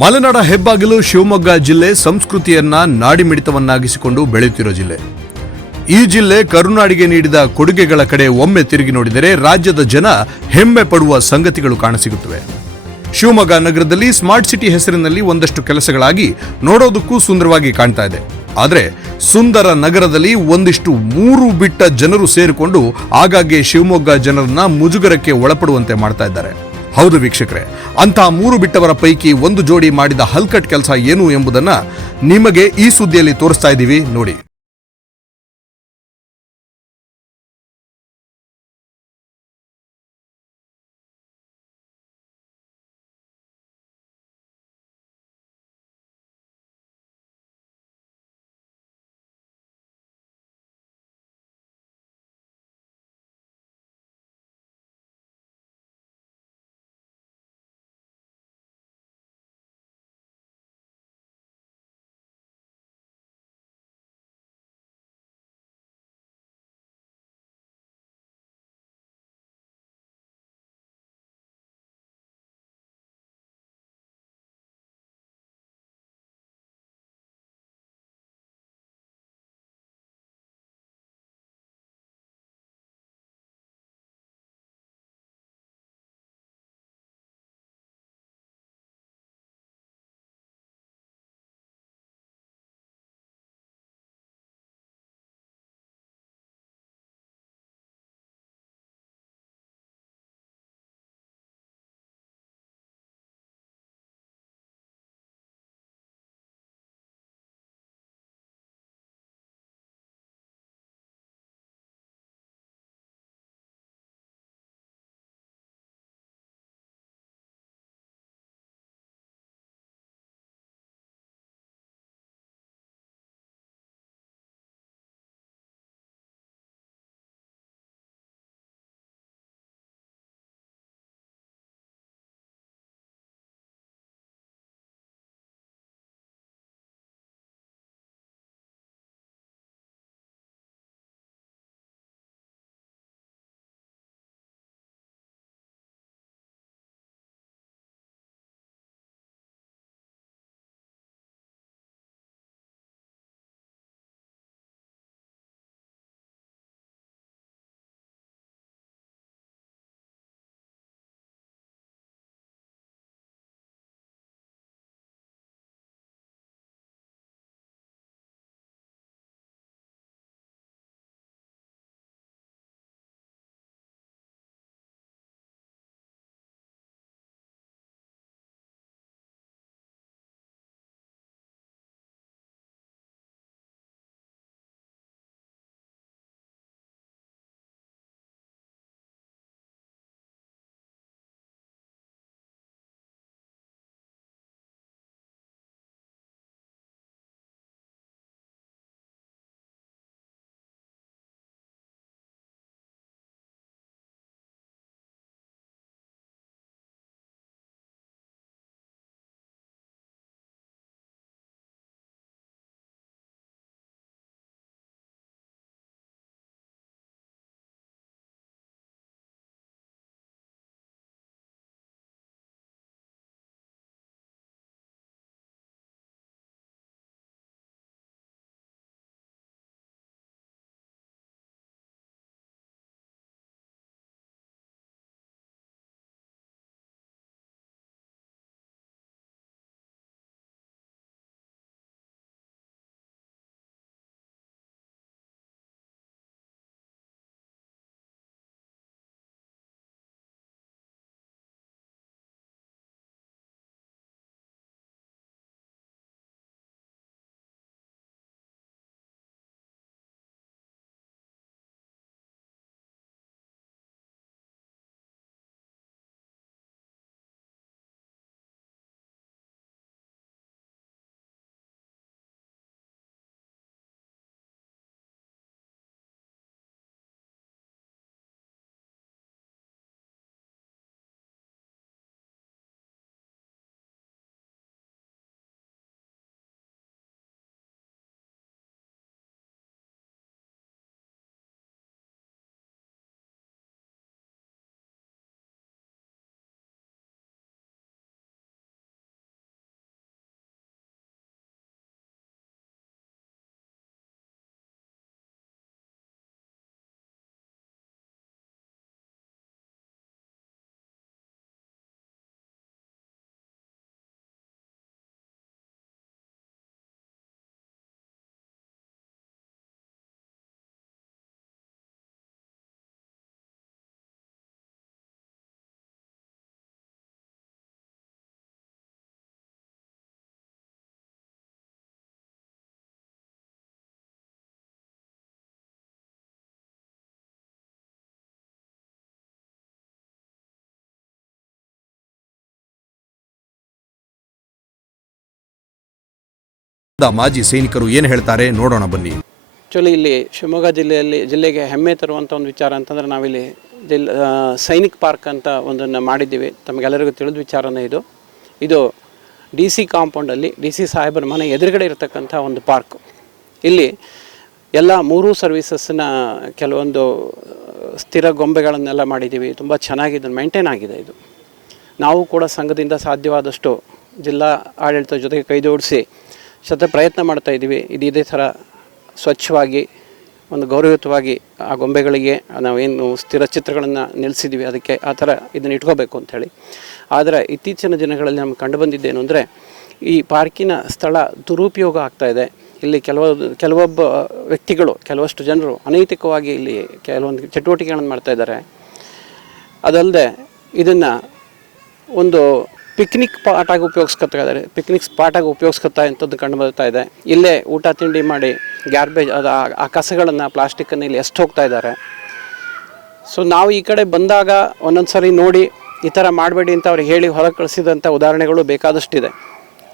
ಮಲೆನಾಡ ಹೆಬ್ಬಾಗಿಲು ಶಿವಮೊಗ್ಗ ಜಿಲ್ಲೆ ಸಂಸ್ಕೃತಿಯನ್ನ ನಾಡಿಮಿಡಿತವನ್ನಾಗಿಸಿಕೊಂಡು ಬೆಳೆಯುತ್ತಿರೋ ಜಿಲ್ಲೆ. ಈ ಜಿಲ್ಲೆ ಕರುನಾಡಿಗೆ ನೀಡಿದ ಕೊಡುಗೆಗಳ ಕಡೆ ಒಮ್ಮೆ ತಿರುಗಿ ನೋಡಿದರೆ ರಾಜ್ಯದ ಜನ ಹೆಮ್ಮೆ ಪಡುವ ಸಂಗತಿಗಳು ಕಾಣಸಿಗುತ್ತವೆ. ಶಿವಮೊಗ್ಗ ನಗರದಲ್ಲಿ ಸ್ಮಾರ್ಟ್ ಸಿಟಿ ಹೆಸರಿನಲ್ಲಿ ಒಂದಷ್ಟು ಕೆಲಸಗಳಾಗಿ ನೋಡೋದಕ್ಕೂ ಸುಂದರವಾಗಿ ಕಾಣ್ತಾ ಇದೆ. ಆದರೆ ಸುಂದರ ನಗರದಲ್ಲಿ ಒಂದಿಷ್ಟು ಮೂರು ಬಿಟ್ಟ ಜನರು ಸೇರಿಕೊಂಡು ಆಗಾಗ್ಗೆ ಶಿವಮೊಗ್ಗ ಜನರನ್ನ ಮುಜುಗರಕ್ಕೆ ಒಳಪಡುವಂತೆ ಮಾಡ್ತಾ ಇದ್ದಾರೆ. ಹೌದು ವೀಕ್ಷಕರೇ, ಅಂತಹ ಮೂರು ಬಿಟ್ಟವರ ಪೈಕಿ ಒಂದು ಜೋಡಿ ಮಾಡಿದ ಹಲ್ಕಟ್ ಕೆಲಸ ಏನು ಎಂಬುದನ್ನ ನಿಮಗೆ ಈ ಸುದ್ದಿಯಲ್ಲಿ ತೋರಿಸ್ತಾ ಇದ್ದೀವಿ. ನೋಡಿ. ಮಾಜಿ ಸೈನಿಕರು ಏನು ಹೇಳ್ತಾರೆ ನೋಡೋಣ ಬನ್ನಿ. ಆ್ಯಕ್ಚುಲಿ ಇಲ್ಲಿ ಶಿವಮೊಗ್ಗ ಜಿಲ್ಲೆಯಲ್ಲಿ ಜಿಲ್ಲೆಗೆ ಹೆಮ್ಮೆ ತರುವಂಥ ಒಂದು ವಿಚಾರ ಅಂತಂದರೆ ನಾವಿಲ್ಲಿ ಜಿಲ್ ಸೈನಿಕ್ ಪಾರ್ಕ್ ಅಂತ ಒಂದನ್ನು ಮಾಡಿದ್ದೀವಿ. ತಮಗೆಲ್ಲರಿಗೂ ತಿಳಿದ ವಿಚಾರನೇ ಇದು. ಇದು ಡಿ ಸಿ ಕಾಂಪೌಂಡಲ್ಲಿ ಡಿ ಸಿ ಸಾಹೇಬರ ಮನೆ ಎದುರುಗಡೆ ಇರತಕ್ಕಂಥ ಒಂದು ಪಾರ್ಕ್. ಇಲ್ಲಿ ಎಲ್ಲ ಮೂರೂ ಸರ್ವಿಸಸ್ನ ಕೆಲವೊಂದು ಸ್ಥಿರ ಗೊಂಬೆಗಳನ್ನೆಲ್ಲ ಮಾಡಿದ್ದೀವಿ. ತುಂಬ ಚೆನ್ನಾಗಿ ಇದನ್ನು ಮೇಂಟೈನ್ ಆಗಿದೆ ಇದು. ನಾವು ಕೂಡ ಸಂಘದಿಂದ ಸಾಧ್ಯವಾದಷ್ಟು ಜಿಲ್ಲಾ ಆಡಳಿತ ಜೊತೆಗೆ ಕೈ ಶತ ಪ್ರಯತ್ನ ಮಾಡ್ತಾ ಇದ್ದೀವಿ. ಇದು ಇದೇ ಥರ ಸ್ವಚ್ಛವಾಗಿ, ಒಂದು ಗೌರವಯುತವಾಗಿ ಆ ಗೊಂಬೆಗಳಿಗೆ ನಾವೇನು ಸ್ಥಿರ ಚಿತ್ರಗಳನ್ನು ನಿಲ್ಲಿಸಿದ್ದೀವಿ ಅದಕ್ಕೆ ಆ ಥರ ಇದನ್ನು ಇಟ್ಕೋಬೇಕು ಅಂಥೇಳಿ ಆದರೆ ಇತ್ತೀಚಿನ ದಿನಗಳಲ್ಲಿ ನಮ್ಗೆ ಕಂಡುಬಂದಿದ್ದೇನು ಅಂದರೆ, ಈ ಪಾರ್ಕಿನ ಸ್ಥಳ ದುರುಪಯೋಗ ಆಗ್ತಾ ಇದೆ. ಇಲ್ಲಿ ಕೆಲವ, ಕೆಲವೊಬ್ಬ ವ್ಯಕ್ತಿಗಳು, ಕೆಲವಷ್ಟು ಜನರು ಅನೈತಿಕವಾಗಿ ಇಲ್ಲಿ ಕೆಲವೊಂದು ಚಟುವಟಿಕೆಗಳನ್ನು ಮಾಡ್ತಾ ಇದ್ದಾರೆ. ಅದಲ್ಲದೆ ಇದನ್ನು ಒಂದು ಪಿಕ್ನಿಕ್ ಪಾಟಾಗಿ ಉಪಯೋಗಿಸ್ಕೊತಾ ಇದ್ದಾರೆ ಪಿಕ್ನಿಕ್ ಸ್ಪಾಟಾಗಿ ಉಪಯೋಗಿಸ್ಕೊತಾ ಇಂಥದ್ದು ಕಂಡು ಬರ್ತಾ ಇದೆ. ಇಲ್ಲೇ ಊಟ ತಿಂಡಿ ಮಾಡಿ ಗ್ಯಾರ್ಬೇಜ್ ಅದು ಆ- ಕಸಗಳನ್ನು ಪ್ಲಾಸ್ಟಿಕ್ಕನ್ನು ಇಲ್ಲಿ ಎಷ್ಟು ಹೋಗ್ತಾ ಇದ್ದಾರೆ. ಸೊ ನಾವು ಈ ಕಡೆ ಬಂದಾಗ ಒಂದೊಂದು ಸರಿ ನೋಡಿ ಈ ಥರ ಮಾಡಬೇಡಿ ಅಂತ ಅವ್ರಿಗೆ ಹೇಳಿ ಹೊರಗೆ ಕಳಿಸಿದಂಥ ಉದಾಹರಣೆಗಳು ಬೇಕಾದಷ್ಟಿದೆ.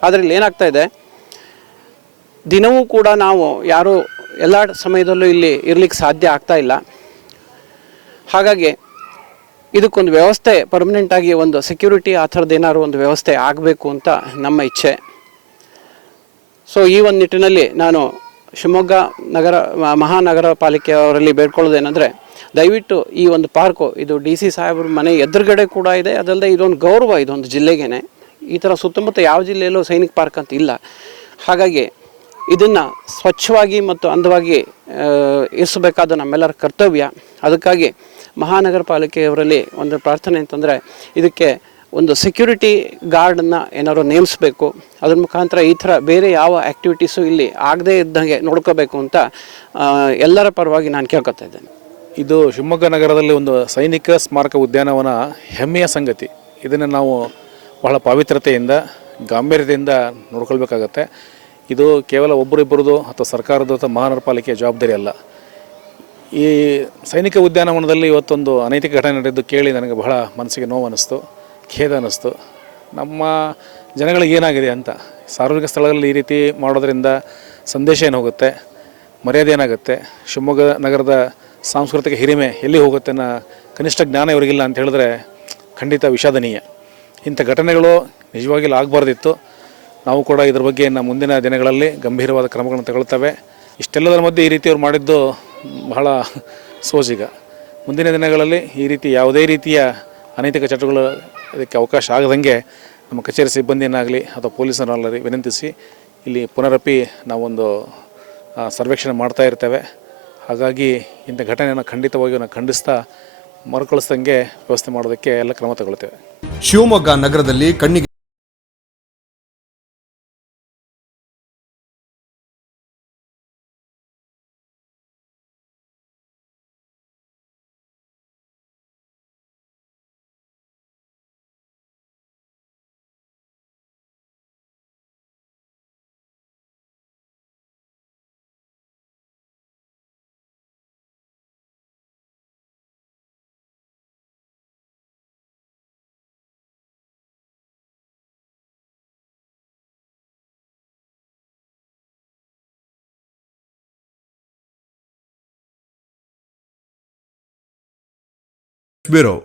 ಆದರೆ ಇಲ್ಲಿ ಏನಾಗ್ತಾ ಇದೆ, ದಿನವೂ ಕೂಡ ನಾವು ಯಾರೂ ಎಲ್ಲ ಸಮಯದಲ್ಲೂ ಇಲ್ಲಿ ಇರಲಿಕ್ಕೆ ಸಾಧ್ಯ ಆಗ್ತಾ ಇಲ್ಲ. ಹಾಗಾಗಿ ಇದಕ್ಕೊಂದು ವ್ಯವಸ್ಥೆ ಪರ್ಮನೆಂಟಾಗಿ ಒಂದು ಸೆಕ್ಯೂರಿಟಿ ಆ ಥರದ್ದು ಏನಾದ್ರು ಒಂದು ವ್ಯವಸ್ಥೆ ಆಗಬೇಕು ಅಂತ ನಮ್ಮ ಇಚ್ಛೆ. ಸೊ ಈ ಒಂದು ನಿಟ್ಟಿನಲ್ಲಿ ನಾನು ಶಿವಮೊಗ್ಗ ನಗರ ಮಹಾನಗರ ಪಾಲಿಕೆಯವರಲ್ಲಿ ಬೇಡ್ಕೊಳ್ಳೋದೇನೆಂದರೆ ದಯವಿಟ್ಟು ಈ ಒಂದು ಪಾರ್ಕು ಇದು ಡಿ ಸಿ ಸಾಹೇಬ್ರ ಮನೆ ಎದುರುಗಡೆ ಕೂಡ ಇದೆ. ಅದಲ್ಲದೆ ಇದೊಂದು ಗೌರವ ಇದೊಂದು ಜಿಲ್ಲೆಗೇನೆ. ಈ ಥರ ಸುತ್ತಮುತ್ತ ಯಾವ ಜಿಲ್ಲೆಯಲ್ಲೂ ಸೈನಿಕ ಪಾರ್ಕ್ ಅಂತ ಇಲ್ಲ. ಹಾಗಾಗಿ ಇದನ್ನು ಸ್ವಚ್ಛವಾಗಿ ಮತ್ತು ಅಂದವಾಗಿ ಇರಿಸಬೇಕಾದ ನಮ್ಮೆಲ್ಲರ ಕರ್ತವ್ಯ. ಅದಕ್ಕಾಗಿ ಮಹಾನಗರ ಪಾಲಿಕೆಯವರಲ್ಲಿ ಒಂದು ಪ್ರಾರ್ಥನೆ ಅಂತಂದರೆ ಇದಕ್ಕೆ ಒಂದು ಸೆಕ್ಯೂರಿಟಿ ಗಾರ್ಡನ್ನು ಏನಾದ್ರು ನೇಮಿಸಬೇಕು. ಅದ್ರ ಮುಖಾಂತರ ಈ ಥರ ಬೇರೆ ಯಾವ ಆ್ಯಕ್ಟಿವಿಟೀಸು ಇಲ್ಲಿ ಆಗದೇ ಇದ್ದಂಗೆ ನೋಡ್ಕೋಬೇಕು ಅಂತ ಎಲ್ಲರ ಪರವಾಗಿ ನಾನು ಕೇಳ್ಕೊತಾ ಇದ್ದೇನೆ. ಇದು ಶಿವಮೊಗ್ಗ ನಗರದಲ್ಲಿ ಒಂದು ಸೈನಿಕ ಸ್ಮಾರಕ ಉದ್ಯಾನವನ ಹೆಮ್ಮೆಯ ಸಂಗತಿ. ಇದನ್ನು ನಾವು ಬಹಳ ಪಾವಿತ್ರತೆಯಿಂದ ಗಾಂಭೀರ್ಯತೆಯಿಂದ ನೋಡ್ಕೊಳ್ಬೇಕಾಗತ್ತೆ. ಇದು ಕೇವಲ ಒಬ್ಬರಿಬ್ಬರದು ಅಥವಾ ಸರ್ಕಾರದ ಅಥವಾ ಮಹಾನಗರ ಪಾಲಿಕೆಯ ಜವಾಬ್ದಾರಿ ಅಲ್ಲ. ಈ ಸೈನಿಕ ಉದ್ಯಾನವನದಲ್ಲಿ ಇವತ್ತೊಂದು ಅನೈತಿಕ ಘಟನೆ ನಡೆದು ಕೇಳಿ ನನಗೆ ಬಹಳ ಮನಸ್ಸಿಗೆ ನೋವು ಅನ್ನಿಸ್ತು, ಖೇದ ಅನ್ನಿಸ್ತು. ನಮ್ಮ ಜನಗಳಿಗೆ ಏನಾಗಿದೆ ಅಂತ, ಸಾರ್ವಜನಿಕ ಸ್ಥಳಗಳಲ್ಲಿ ಈ ರೀತಿ ಮಾಡೋದರಿಂದ ಸಂದೇಶ ಏನು ಹೋಗುತ್ತೆ, ಮರ್ಯಾದೆ ಏನಾಗುತ್ತೆ, ಶಿವಮೊಗ್ಗ ನಗರದ ಸಾಂಸ್ಕೃತಿಕ ಹಿರಿಮೆ ಎಲ್ಲಿ ಹೋಗುತ್ತೆ ಅನ್ನೋ ಕನಿಷ್ಠ ಜ್ಞಾನ ಇವರಿಗಿಲ್ಲ ಅಂತ ಹೇಳಿದ್ರೆ ಖಂಡಿತ ವಿಷಾದನೀಯ. ಇಂಥ ಘಟನೆಗಳು ನಿಜವಾಗಿಲ್ಲ ಆಗಬಾರ್ದಿತ್ತು. ನಾವು ಕೂಡ ಇದ್ರ ಬಗ್ಗೆ ನಮ್ಮ ಮುಂದಿನ ದಿನಗಳಲ್ಲಿ ಗಂಭೀರವಾದ ಕ್ರಮಗಳನ್ನು ತಗೊಳ್ತವೆ. ಇಷ್ಟೆಲ್ಲದರ ಮಧ್ಯೆ ಈ ರೀತಿ ಅವ್ರು ಮಾಡಿದ್ದು ಬಹಳ ಸೋಜಿಗ. ಮುಂದಿನ ದಿನಗಳಲ್ಲಿ ಈ ರೀತಿ ಯಾವುದೇ ರೀತಿಯ ಅನೈತಿಕ ಚಟಗಳು ಇದಕ್ಕೆ ಅವಕಾಶ ಆಗದಂಗೆ ನಮ್ಮ ಕಚೇರಿ ಸಿಬ್ಬಂದಿಯನ್ನಾಗಲಿ ಅಥವಾ ಪೊಲೀಸರನ್ನಾಗಲಿ ವಿನಂತಿಸಿ ಇಲ್ಲಿ ಪುನರಪಿ ನಾವೊಂದು ಸರ್ವೇಕ್ಷಣೆ ಮಾಡ್ತಾ ಇರ್ತೇವೆ. ಹಾಗಾಗಿ ಇಂಥ ಘಟನೆಯನ್ನು ಖಂಡಿತವಾಗಿಯೂ ನಾವು ಖಂಡಿಸ್ತಾ ಮರುಕಳಿಸ್ದಂಗೆ ವ್ಯವಸ್ಥೆ ಮಾಡೋದಕ್ಕೆ ಎಲ್ಲ ಕ್ರಮ ತಗೊಳ್ತೇವೆ. ಶಿವಮೊಗ್ಗ ನಗರದಲ್ಲಿ ಕಣ್ಣಿಗೆ Ribeirão